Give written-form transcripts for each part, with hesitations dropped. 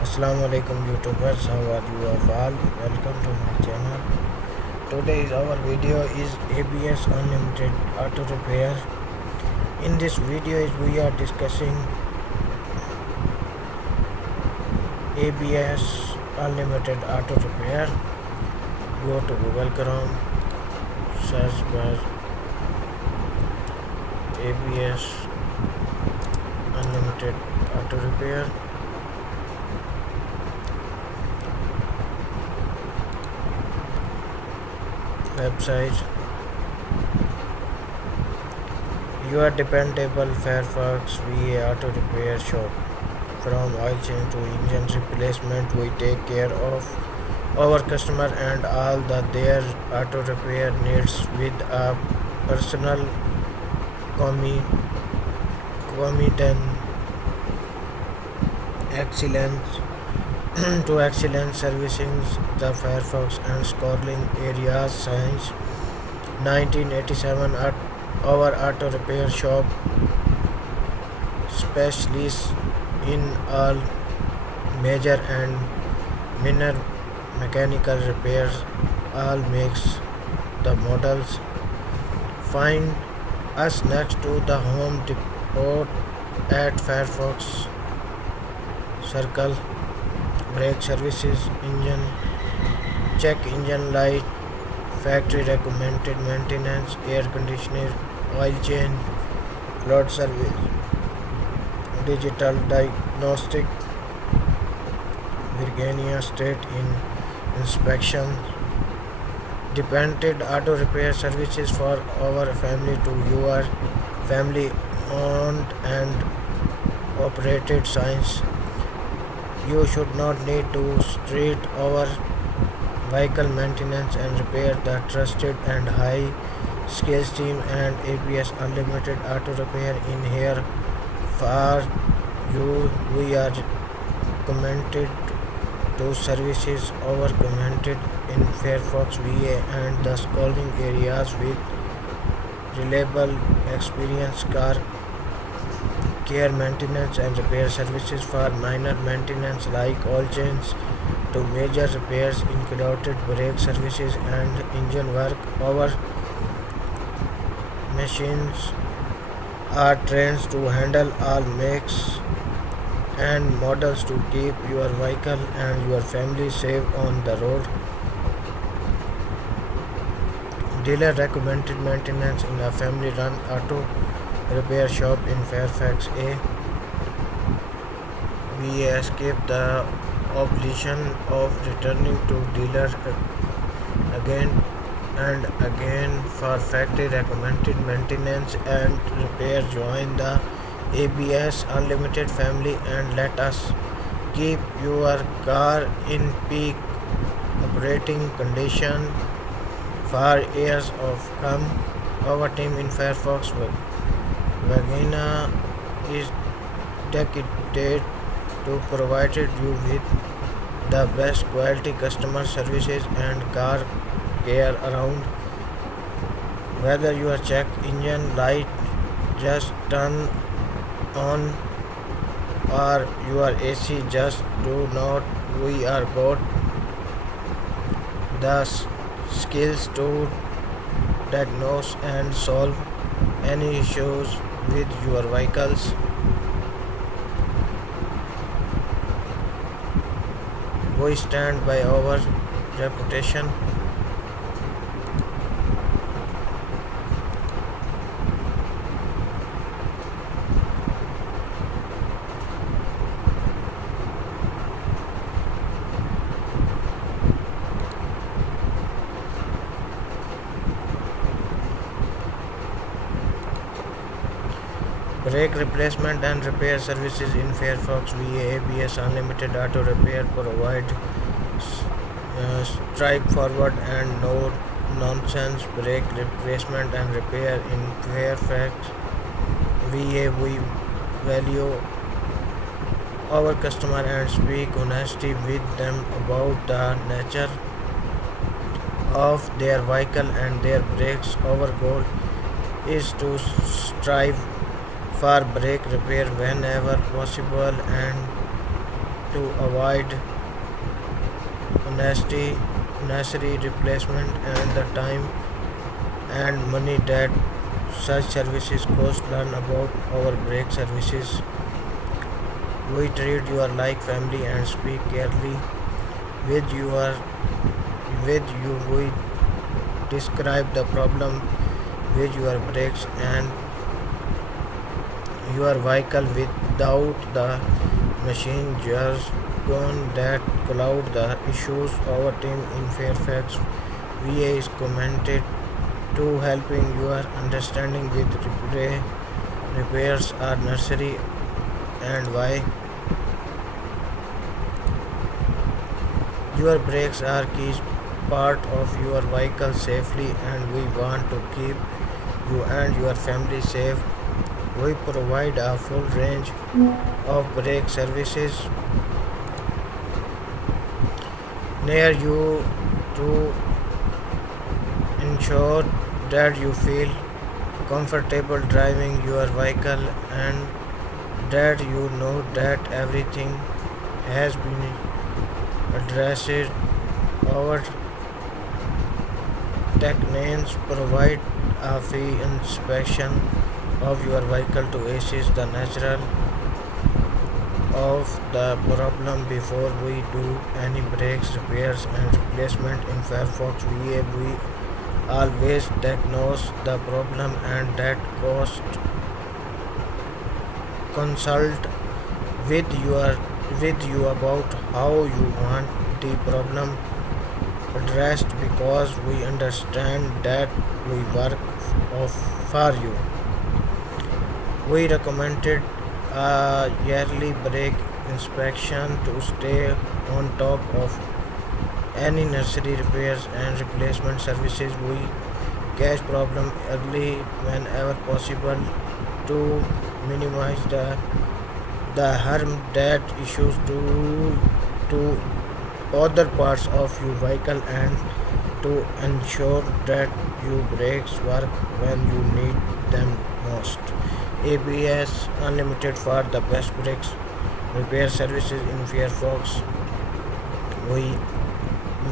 Assalamu alaikum YouTubers, how are you of all? Welcome to my channel. Today's our video is ABS Unlimited Auto Repair. In this video we are discussing ABS Unlimited Auto Repair. Go to Google Chrome, search for ABS Unlimited Auto Repair. Website. Your dependable Fairfax VA auto repair shop. From oil change to engine replacement, we take care of our customer and all their auto repair needs with a personal commitment, excellence to excellent servicing the Fairfax and Stirling areas since 1987 at our auto repair shop specialists in all major and minor mechanical repairs, all makes the models. Find us next to the Home Depot at Fairfax Circle. Brake services, engine check, engine light, factory recommended maintenance, air conditioner, oil change, flood service, digital diagnostic, Virginia State in inspection, dependent auto repair services for our family to your family owned and operated science. You should not need to street our vehicle maintenance and repair. The trusted and high skills team and ABS Unlimited Auto Repair in here for you. We are commented to services over commented in Fairfax VA and the surrounding areas with reliable experience car care, maintenance and repair services for minor maintenance like oil change to major repairs included brake services and engine work. Our machines are trained to handle all makes and models to keep your vehicle and your family safe on the road. Dealer recommended maintenance in a family run auto repair shop in Fairfax A. We escape the obligation of returning to dealer again and again for factory recommended maintenance and repair. Join the ABS Unlimited family and let us keep your car in peak operating condition for years of come. Our team in Fairfax Virginia is dedicated to provide you with the best quality customer services and car care around. Whether your check engine light just turn on or your AC just do not, we are got the skills to diagnose and solve any issues with your vehicles. We stand by our reputation. Brake replacement and repair services in Fairfax VA. ABS Unlimited Auto Repair provide straightforward and no nonsense brake replacement and repair in Fairfax VA. We value our customer and speak honestly with them about the nature of their vehicle and their brakes. Our goal is to strive for brake repair whenever possible and to avoid unnecessary unnecessary replacement and the time and money that such services cost. Learn about our brake services. We treat you like family and speak carefully with your with you. We describe the problem with your brakes and your vehicle without the machine jargon that cloud the issues. Our team in Fairfax VA is committed to helping your understanding with repairs are necessary and why your brakes are key part of your vehicle safely and we want to keep you and your family safe. We provide a full range of brake services near you to ensure that you feel comfortable driving your vehicle and that you know that everything has been addressed. Our technicians provide a free inspection of your vehicle to assess the nature of the problem before we do any brakes repairs and replacement. In Fairfax VA, we always diagnose the problem and that cost consult with you about how you want the problem addressed because we understand that we work for you. We recommended a yearly brake inspection to stay on top of any necessary repairs and replacement services. We catch problem early whenever possible to minimize the harm that issues to other parts of your vehicle and to ensure that your brakes work when you need them most. ABS Unlimited for the best brakes repair services in Fairfax. We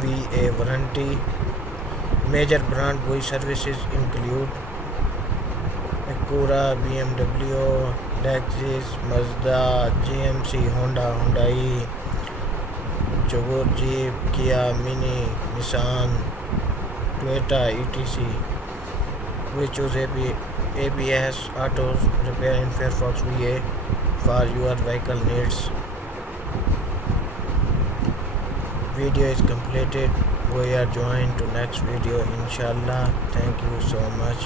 VA warranty. Major brand VA services include Acura, BMW, Lexus, Mazda, GMC, Honda, Hyundai, Jaguar, Jeep, Kia, Mini, Nissan, Toyota, etc. We choose ABS Auto Repair in Fairfax VA for your vehicle needs. Video is completed. We are joined to next video inshallah. Thank you so much.